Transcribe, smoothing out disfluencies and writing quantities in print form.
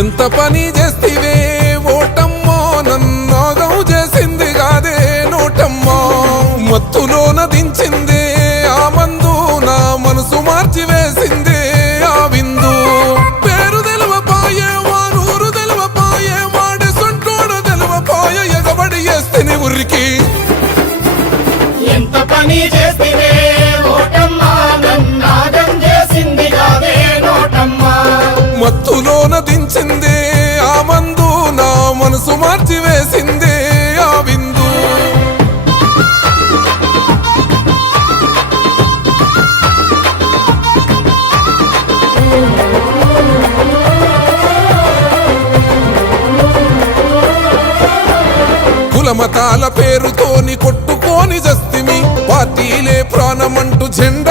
ఎంత పని చేస్తివే ఓటమ్మో నన్నాగం చేసింది కాదే నోటమ్మో మత్తులోన దించిందే ఆ మందు నా మనసు మార్చి వేసిందే ఆ విందు పేరు తెలవపాయే వానూరు తెలవపాయే వాడి సొంటోడ తెలవపాయ ఎగబడి చేస్తే ఉరికి ఎంత పని చేస్తివే ఓటమ్మా నన్నాగం చేసింది కాదే నోటమ్మా మత్తులోన దించిందే ఆ మందు నా మనసు మార్చి వేసిందే ఆ విందు కులమతాల పేరుతోని కొట్టుకోని జస్తిమి పార్టీలే ప్రాణమంటూ జెండా